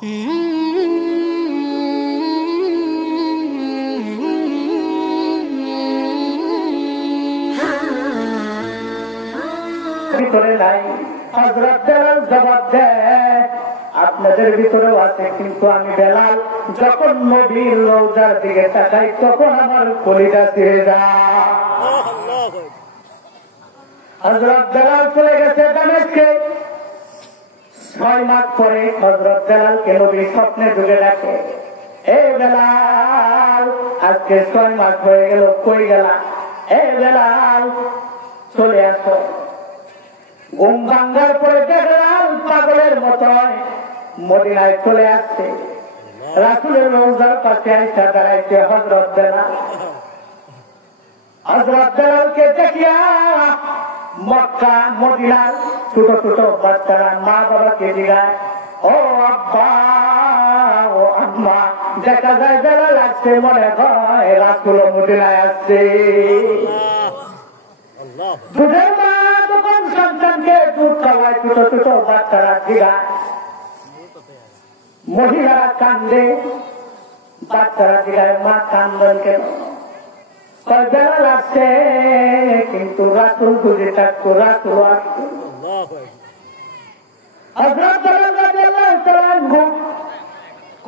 ভিতরে নাই। হযরত বেলাল জবাব দেয়, আপনাদের ভিতরেও আছে, কিন্তু আমি বেলাল যখন নবীর রওজার দিকে তাকাই তখন আমার কলিজা ছিঁড়ে যায়। হযরত বেলাল চলে গেছে দামেস্কে। 6 মাস পরে হযরত বেলালকে নবী স্বপ্নে ঢুকে ডাকে, এ বেলাল, আজকে 6 মাস হয়ে গেল, কই গেলা? এ বেলাল, চলে আসো। ঘুম ভাঙ্গার পরে বেলাল পাগলের মতো মদিনায় চলে আসছে। রাসূলের রওজার পাশে আইসা দাঁড়াইছে হযরত বেলাল। হযরত বেলালকে দেখিয়া মক্কা মদিনার ছোট ছোট বাচ্চারা মা বাবাকে জিগায়, ও আব্বা, ও আম্মা, দেখা যায় বেলাল আসছে, মনে হয় রাসূল মদিনায় আসছে। দুধের মা যখন সন্তানকে দুধ খাওয়ায় ছোট ছোট বাচ্চারা জিগায়, মহিলারা কান্দে, বাচ্চারা জিগায়, মা কান্দন কেন? বেলাল আসছে, কিন্তু রাসূল খুঁজে থাকতো, রাসূল আসতো। হযরত বেলাল রাদিয়াল্লাহু তাআলা আনহু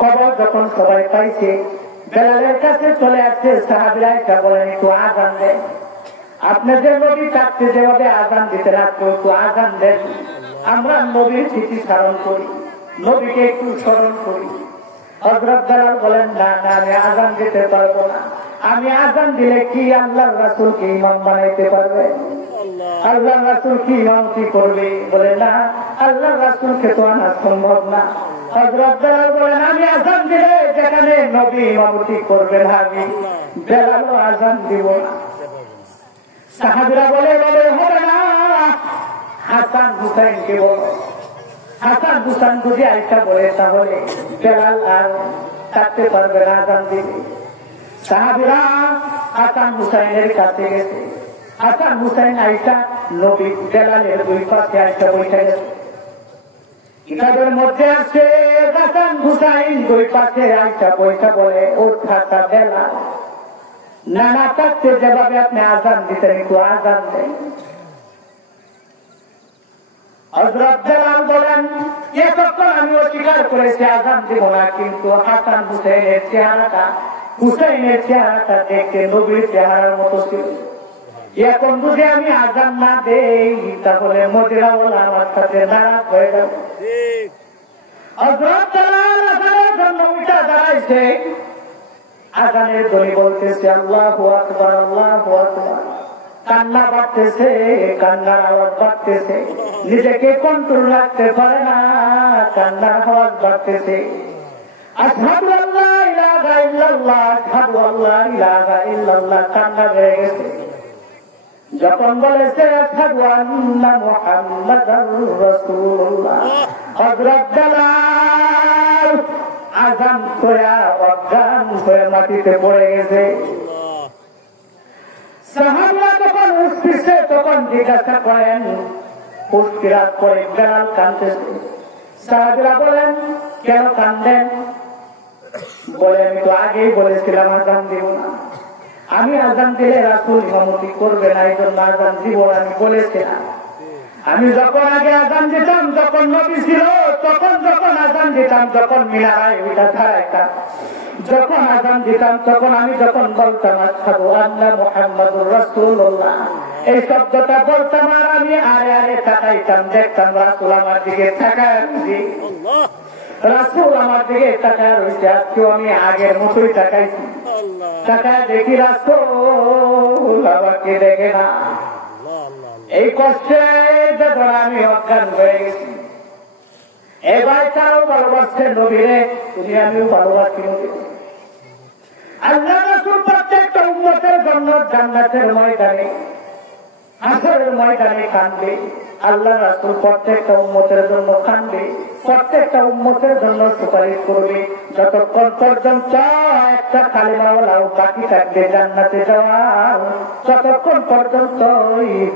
খবর যখন সবাই পাইছে, বেলালের কাছে চলে আসছে। সাহাবীরা এসে বলেন, একটু আযান দেন, আপনাদের নবী থাকতে যেভাবে আযান দিতেন একটু আযান দেন, আমরা নবীর স্মৃতি স্মরণ করি, নবীকে একটু স্মরণ করি। হযরত বেলাল বলেন, না না, আমি আযান দিতে পারবো না। আমি আযান দিলে কি আল্লাহর রাসূলকে ইমাম বানাইতে পারবে? আল্লাহর রাসূল কি ইমামতি করবে? বলে না, আল্লাহর রাসূলকে তো আনা সম্ভব না। হযরত বেলাল বলেন, আমি আযান দিলে যেখানে নবী ইমামতি করবেন আমি বেলালও আযান দিব না। সাহাবীরা বলে, হবে না, হাসান হুসাইনকে বলো। হাসান হুসাইন যদি আইসা বলে তাহলে বেলাল আর থাকতে পারবে না, আযান দিবে। সাহাবীরা হাসান হুসাইনের কাছে গেছে। হাসান হুসাইন আইসা নবী বেলালের দুই পাশে আইসা বসে গেছে। কিতাবের মধ্যে আছে হাসান হুসাইন দুই পাশে আইসা বসে বলে, ও থাকা বেলাল, নানা থাকতে যেভাবে আপনি আযান দিতেন একটু আযান দেন। হযরত বেলাল বলেন, এতক্ষণ আমি অস্বীকার করেছি আযান দিব না, কিন্তু হাসান হুসাইনের চেহারাটা দেখে নবীর চেহারার মতো ছিল। এখন যদি আমি আযান না দেই তাহলে মদিনাওয়ালা আমার সাথে নারাজ হয়ে যাবে। হযরত বেলাল আযানের জন্য উঠে দাঁড়াইছে। আযানের ধ্বনি বলতেছে, আল্লাহু আকবার, আল্লাহু আকবার। কান্না বাড়তেছে, কান্নার আওয়াজ বাড়তেছে, নিজেকে কন্ট্রোল রাখতে পারে না, কান্নার আওয়াজ বাড়তেছে। আশহাদু আল্লা ইলাহা ইল্লাল্লাহ, আশহাদু আল্লা ইলাহা ইল্লাল্লাহ, কান্না বেড়ে গেছে। যখন বলেছে আশহাদু আন্না মুহাম্মাদার রাসূলুল্লাহ, হযরত বেলাল আযান কইরা অজ্ঞান হয়ে মাটিতে পড়ে গেছে। সাহাবারা যখন উঠতেছে তখন জিজ্ঞাসা করেন, উঠকিরাত করে বেলাল কাঁদতেছে। সাহাবারা বলেন, কেন কাঁদেন? বলে, আমি তো আগেই বলেছিলাম আযান দিব না, আমি আযান দিলে রাসূল ইমামতি করবে না, এই জন্য আযান দিব না, আমি বলেছিলাম। আমি যখন আগে আযান দিতাম যখন নবী ছিল, তখন যখন আযান দিতাম যখন মিনারায় ওইটা দাঁড়াইতাম, যখন আযান দিতাম তখন আমি যখন বলতাম আশহাদু আন্না মুহাম্মাদুর রাসূলুল্লাহ, এই শব্দটা বলতাম আর আমি আরে আরে তাকাইতাম, দেখতাম রাসূল আমার দিকে তাকায় রয়েছে, রাসূল আমার দিকে তাকায় রয়েছে। আজকেও আমি আগের মতোই তাকাইছি, তাকায় দেখি রাসূল আমাকে দেখে না। এই কষ্টে যখন আমি অজ্ঞান হয়ে গেছি। এবার তারাও ভালোবাসছে নবীরে, তুমি আমিও ভালোবাসি নবীরে। আল্লাহ রাসূল প্রত্যেকটা উম্মতের জন্য জান্নাতের ময়দানে, হাসরের ময়দানে কাঁদবে। আল্লাহ রাসূল প্রত্যেকটা উম্মতের জন্য কাঁদবে। প্রত্যেকটা উম্মতের জন্য সুপারিশ করবে যতক্ষণ পর্যন্ত একটা কালিমাওয়ালাও বাকি থাকবে জান্নাতে যাওয়ার, ততক্ষণ পর্যন্ত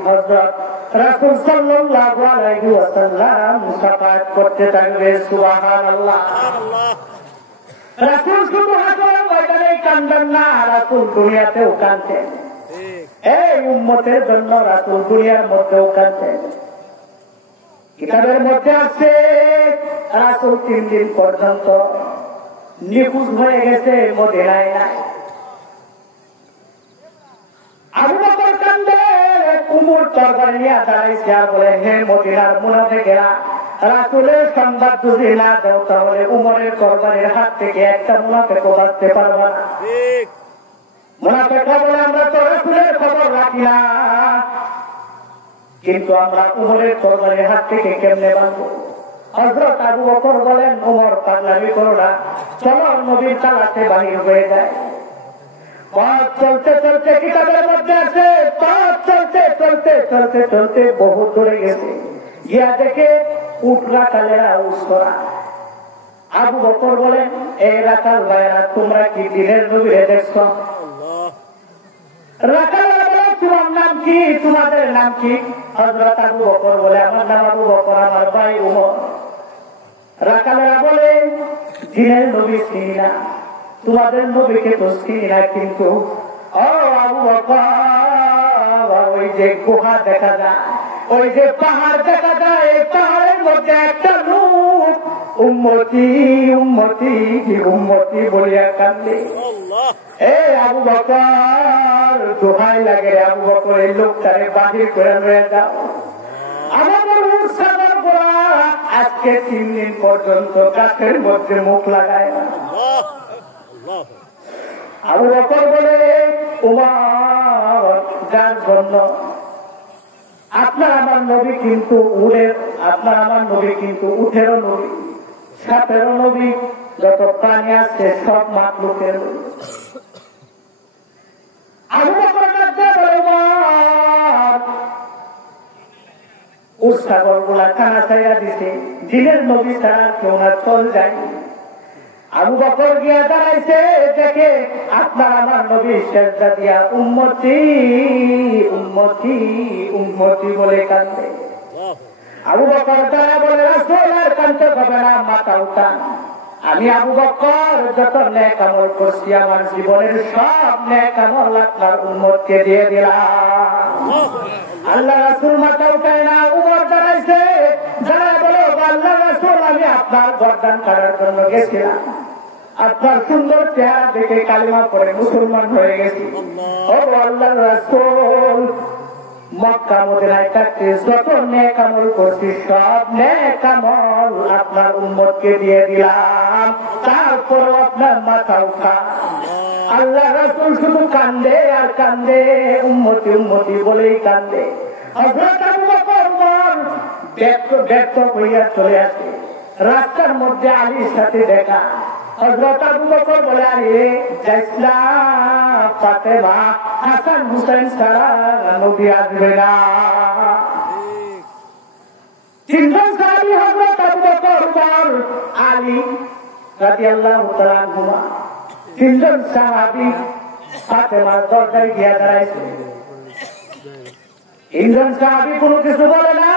হযরত রাসূল সাল্লাল্লাহু আলাইহি ওয়াসাল্লাম শাফাআত করতে থাকবে। সুবহানাল্লাহ। রাসূল শুধু হাসরের ময়দানে কান্দেন না, রাসূল দুনিয়াতেও কাঁদতেন। এই উম্মতের জন্য রাসূল দুনিয়ার মধ্যেও কাঁদতেন। কিতাবের মধ্যে আছে রাসূল 3 দিন পর্যন্ত নিখোঁজ হয়ে গেছে, মদিনায় নাই। আবু বকর কান্দে, উমর তরবারি নিয়ে দাঁড়াইছে আর বলে, হে মদিনার মুনাফিকেরা, রাসূলের সংবাদ যদি না দাও তাহলে উমরের তরবারির হাত থেকে একটা মুনাফিকও বাঁচতে পারবে না। মুনাফিকরা বলে, আমরা তো রাসূলের খবর রাখি না, কিন্তু আমরা উমরের তরবারির হাত থেকে কেমনে বাঁচবো? হযরত আবু বকর বলেন, উমর পাগলামি করো না, চলো নবীর তালাশে বাহির হয়ে যায়। পথ চলতে চলতে, কিতাবের মধ্যে আছে, পথ চলতে চলতে চলতে চলতে বহু দূরে গেছে, গিয়া দেখে উট রাখালেরা উৎসরা। আবু বকর বলেন, এই রাখাল ভাইয়েরা, তোমরা কি দিনের নবীরে দেখছো? রাখালেরা বলে, তোমার নাম কি, তোমাদের নাম কি? হযরত আবু বকর বলে, আমার নাম আবু বকর, আমার ভাই উমর। রাখালেরা বলে, দিনের নবী চিনি না, তোমাদের নবীকে তো চিনি না, কিন্তু ও আবু বকর, ওই যে গুহা দেখা যায়, ওই যে পাহাড় দেখা যায়, এই পাহাড়ের মধ্যে একটা লোক উম্মতি উম্মতি উম্মতি বলিয়া কান্দে। এই আবু বকর, দোহাই লাগে আবু বকর, এই লোকটারে বাহির করে নিয়ে যাও। আমাদের উৎসাহের গোড়া আজকে 3 দিন পর্যন্ত গাছের মধ্যে মুখ লাগায় না। আবু বকর বলে, উমর, যার জন্য আপনার আমার নবী কিন্তু উড়ের, আপনার আমার নবী কিন্তু উঠেরও নবী, সাপেরও নবী, যত প্রাণী আছে সব মাখলুকের নবী। আবু বকর বলে, উমর, উৎসাগর গুলা কানা ছাইয়া দিছে, দিনের নবী ছাড়া কেউ না চল যায়। আবু বকর গিয়া দাঁড়াইছে, দেখে আপনার আমার নবী সেজদা দিয়া উম্মতি উম্মতি উম্মতি বলে কান্দে। আবু বকর দাঁড়া বলে, রাসূল আর কান্দতে হবে না, মাথা উঠান। আমি আবু বকর যত নেক আমল করছি, আমার জীবনের সব নেক আমল আপনার উম্মতকে দিয়ে দিলাম। আল্লাহ রাসূল মাথা উঠায় না, উমর দাঁড়াইছে, দাঁড়ায় বলে, আল্লাহ রাসূল, আমি আপনার গর্দান কাটার জন্য গেছিলাম, আপনার সুন্দর চেহারা দেখে কালিমা পড়ে মুসলমান হয়ে গেছি। ও আল্লাহ রাসূল, মক্কা মদিনায় থাকতে যত নেক আমল করছি, সব নেক আমল আপনার উম্মতকে দিয়ে দিলাম, তারপর আপনার মাথা উঠা। আল্লাহ রাসূল শুধু কান্দে আর কান্দে, উম্মতি উম্মতি বলেই কান্দে। হযরত আবু বকর ব্যর্থ হইয়া চলে আসে, রাস্তার মধ্যে আলীর সাথে দেখা। হযরত আবু বকর বলে, আরে যাইস না, ফাতেমা, হাসান হুসাইন ছাড়া নবী আসবে না। 3 জন সাহাবী, হযরত আবু বকর, উমর, আলী রাদিয়াল্লাহু তাআলা আনহুমা, 3 জন সাহাবী ফাতেমার দরজায় গিয়া দাঁড়াইছে। 3 জন সাহাবী কোনো কিছু বলে না,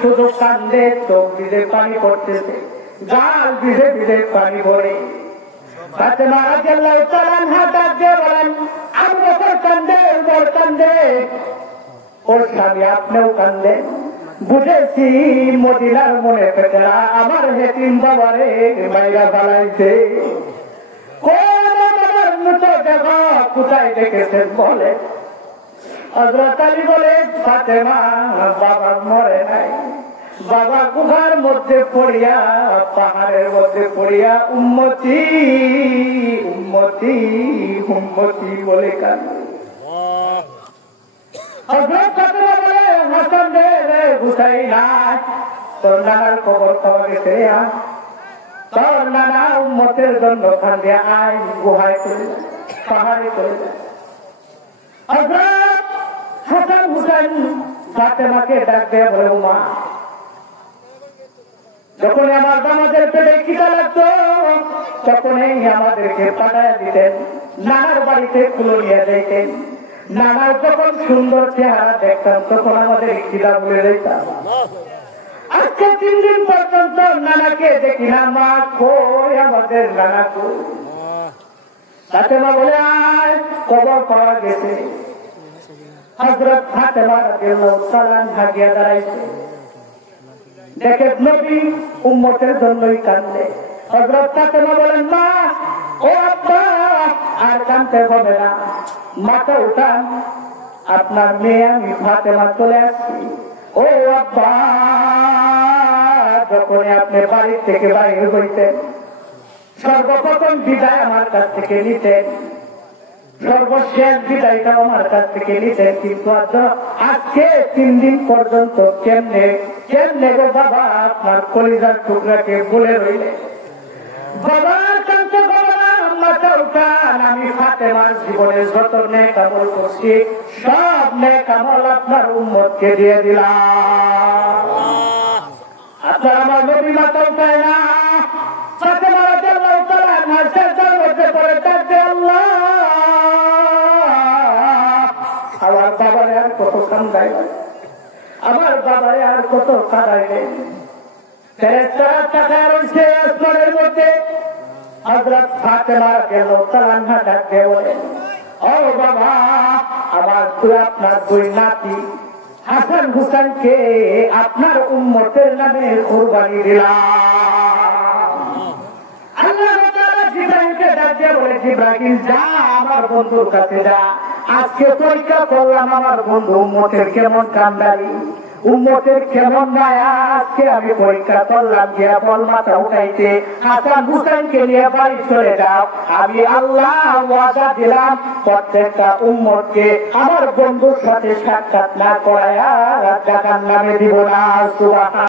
শুধু কান্দে, চোখ ভিজে পানি পড়তেছে, গাল ভিজে ভিজে পানি পড়ে। ফাতেমা রাদিয়াল্লাহু তাআলা আনহা ডাক দিয়ে বলেন, আবু বকর কান্দে, উমর কান্দে, ওর স্বামী আপনিও কান্দেন, বুঝেছি মদিনার মনে পেটেরা আমার হেতিম বাবারে মাইরা ফেলাইছে। কোন বাবার মতো জায়গা কোথায় দেখেছেন বলে? হযরত আলী বলে, ফাতেমা, বাবা মরে নাই, বাবা গুহার মধ্যে পড়িয়া, পাহাড়ের মধ্যে পড়িয়া উম্মতি উম্মতি উম্মতি বলে কান্দে। হযরত ফাতেমা বলে, হাসান রে, বুঝাই না, তোর নানার খবর পাওয়া গেছে, তোর নানা উম্মতের জন্য কান্দে, আয় গুহায় চলে যায়, পাহাড়ে চলে যায়। হযরত হাসান হুসাইন ফাতেমাকে ডাক দেয়া বলে, মা, যখন আমার আমাদের পেটে খিদা লাগতো তখনই আমাদেরকে পাঠায় দিতেন, নানার বাড়িতে কুলো নিয়ে যাইতেন। নানার যখন সুন্দর চেহারা দেখতাম তখন আমাদের খিদা ভুলে যেতাম। আজকে 3 দিন পর্যন্ত নানাকে দেখি না, মা কই আমাদের নানা কই? ফাতেমা বলে আয় কবর পাওয়া গেছে। হযরত ফাতেমা রাদিয়াল্লাহু তাআলা আনহা গিয়ে দাঁড়াইছে, দেখে নবী উম্মতের জন্যই কাঁদে। হযরত ফাতেমা বলেন মা ও আব্বা আর কাঁদতে হবে না, মাথা উঠান, আপনার মেয়ে আমি ফাতেমা চলে আসছি। ও আব্বা, যখন আপনি বাড়ি থেকে বাইরে হইতেন সর্বপ্রথম বিদায় আমার কাছ থেকে নিতেন, সর্বশেষ বিদায়টাও আমার কাছ থেকে নিতেন, কিন্তু আজকে 3 দিন পর্যন্ত কেমনে কেমনে গো বাবা আপনার কলিজার টুকরাকে বলে রইলে? বাবা কাঁদতে হবে না, মাথা উঠান, আমি ফাতেমার জীবনে যত নেক আমল করছি সব নেক আমল আপনার উম্মতকে দিয়ে দিলাম। আপনার আমার নবী মাথা উঠায় না, ফাতেমা রাদিয়াল্লাহু তাআলা আনহা সেজদার মধ্যে পড়ে ডাকতে আল্লাহ, আমার বাবারে আর কত কান্দাইবে, আমার বাবারে আর কত কাঁদাইবে। ফেরেশতারা তাকায় রয়েছে আসমানের মধ্যে। হযরত ফাতেমা রাদিয়াল্লাহু তাআলা আনহা ডাকতে বলেন, ও বাবা, আমার আপনার 2 নাতি হাসান হুসাইনকে আপনার উম্মতের নামে কুরবানি দিলাম। আল্লাহ তাআলা জিবরাইলকে ডাকতে বলে, জিবরাইল যা আমার বন্ধুর কাছে যা, আজকে পরীক্ষা করলাম আমার বন্ধু উম্মতের কেমন কান্দারি, উম্মতের কেমন মায়া, আজকে আমি পরীক্ষা করলাম, গিয়া বল মাথা উঠাইতে হাসান হুসাইনকে নিয়ে বাড়ি চলে যাও। আমি আল্লাহ ওয়াদা দিলাম প্রত্যেকটা উম্মতকে আমার বন্ধুর সাথে সাক্ষাৎ না করায়া জাহান্নামে দিব না। সুবহান